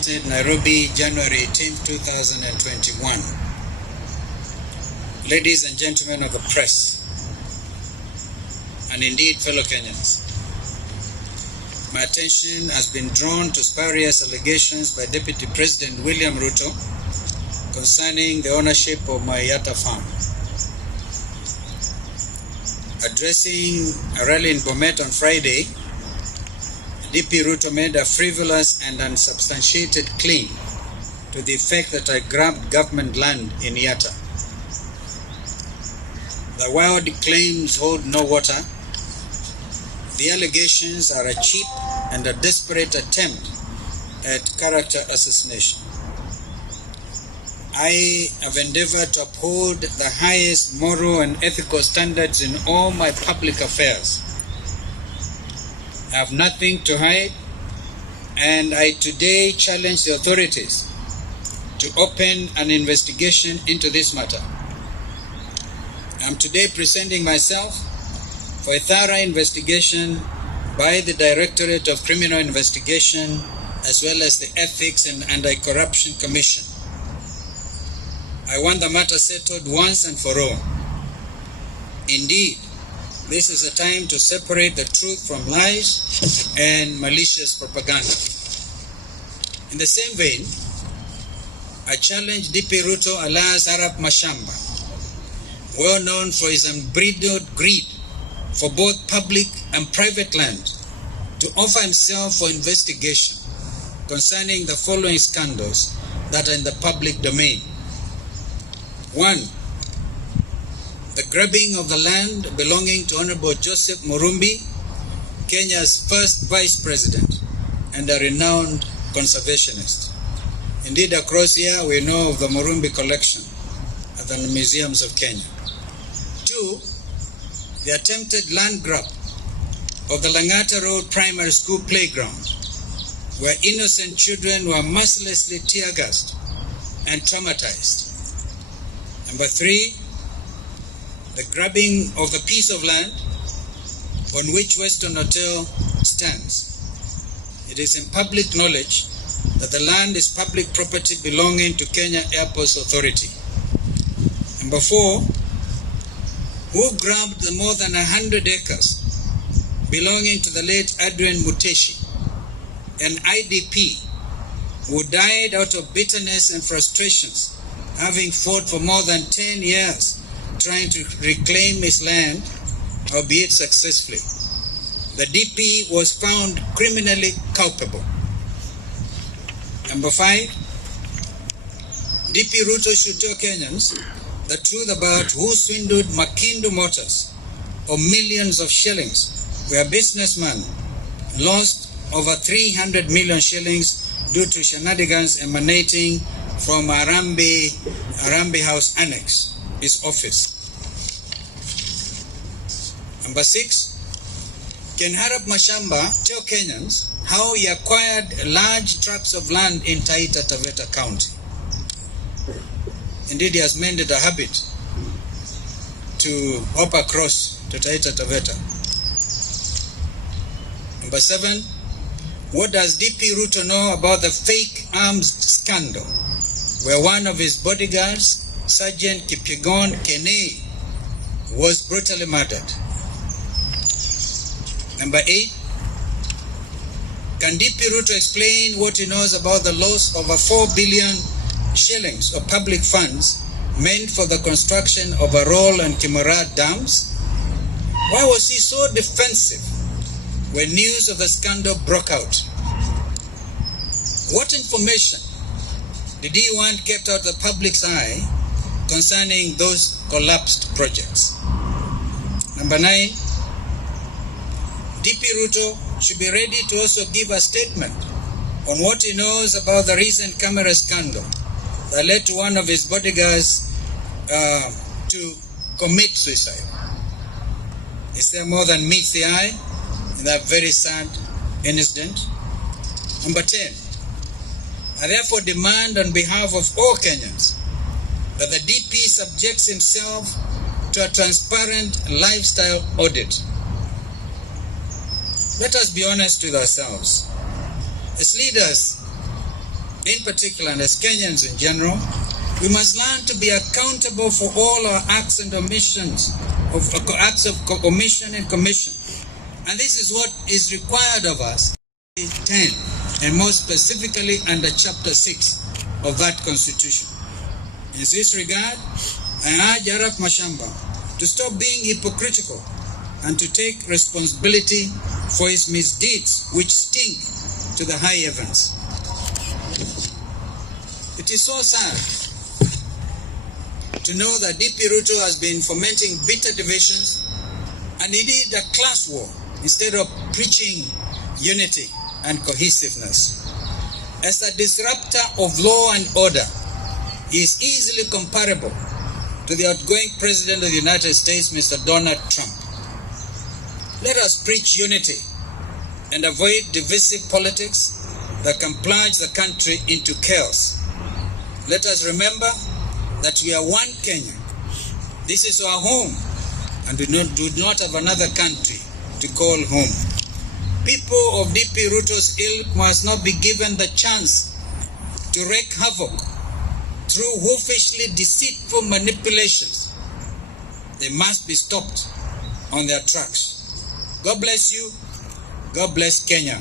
dated Nairobi, January 18, 2021. Ladies and gentlemen of the press, and indeed fellow Kenyans, my attention has been drawn to spurious allegations by Deputy President William Ruto concerning the ownership of my Yatta farm. Addressing a rally in Bomet on Friday, DP Ruto made a frivolous and unsubstantiated claim to the effect that I grabbed government land in Yatta. The wild claims hold no water. The allegations are a cheap and a desperate attempt at character assassination. I have endeavored to uphold the highest moral and ethical standards in all my public affairs. I have nothing to hide, and I today challenge the authorities to open an investigation into this matter. I am today presenting myself for a thorough investigation by the Directorate of Criminal Investigation as well as the Ethics and Anti-Corruption Commission. I want the matter settled once and for all. Indeed, this is a time to separate the truth from lies and malicious propaganda. In the same vein, I challenge DP Ruto alias Arap Mashamba, well known for his unbridled greed for both public and private land, to offer himself for investigation concerning the following scandals that are in the public domain. 1. The grabbing of the land belonging to Honorable Joseph Murumbi, Kenya's first Vice President and a renowned conservationist. Indeed, across here we know of the Murumbi collection at the museums of Kenya. 2. The attempted land grab of the Langata Road Primary School playground, where innocent children were mercilessly tear-gassed and traumatized. Number 3, the grabbing of the piece of land on which Western Hotel stands. It is in public knowledge that the land is public property belonging to Kenya Airports Authority. Number 4, who grabbed the more than 100 acres belonging to the late Adrian Muteshi, an IDP who died out of bitterness and frustrations, having fought for more than 10 years trying to reclaim his land, albeit successfully. The DP was found criminally culpable. Number 5, DP Ruto should tell Kenyans the truth about who swindled Makindu Motors of millions of shillings, where a businessman lost over 300 million shillings due to shenanigans emanating from Arambe House Annex, his office. Number 6, can Arap Mashamba tell Kenyans how he acquired large tracts of land in Taita Taveta County? Indeed, he has made it a habit to hop across to Taita Taveta. Number 7, what does DP Ruto know about the fake arms scandal, where one of his bodyguards, Sergeant Kipyegon Kene, was brutally murdered? Number 8, can DP Ruto explain what he knows about the loss of over 4 billion shillings of public funds meant for the construction of Arol and Kimura dams? Why was he so defensive when news of the scandal broke out? What information did he want kept out of the public's eye concerning those collapsed projects? Number 9, DP Ruto should be ready to also give a statement on what he knows about the recent camera scandal that led to one of his bodyguards to commit suicide. Is there more than meets the eye in that very sad incident? Number 10, I therefore demand on behalf of all Kenyans that the DP subjects himself to a transparent lifestyle audit. Let us be honest with ourselves. As leaders, in particular, and as Kenyans in general, we must learn to be accountable for all our acts and omissions, acts of omission and commission. And this is what is required of us. 10, and more specifically under Chapter 6 of that Constitution. In this regard, I urge Arap Mashamba to stop being hypocritical and to take responsibility for his misdeeds which stink to the high heavens. It is so sad to know that DP Ruto has been fomenting bitter divisions and indeed a class war instead of preaching unity and cohesiveness. As a disruptor of law and order, he is easily comparable to the outgoing President of the United States, Mr. Donald Trump. Let us preach unity and avoid divisive politics that can plunge the country into chaos. Let us remember that we are one Kenya. This is our home, and we do not have another country to call home. People of DP Ruto's ilk must not be given the chance to wreak havoc through wolfishly deceitful manipulations. They must be stopped on their tracks. God bless you. God bless Kenya.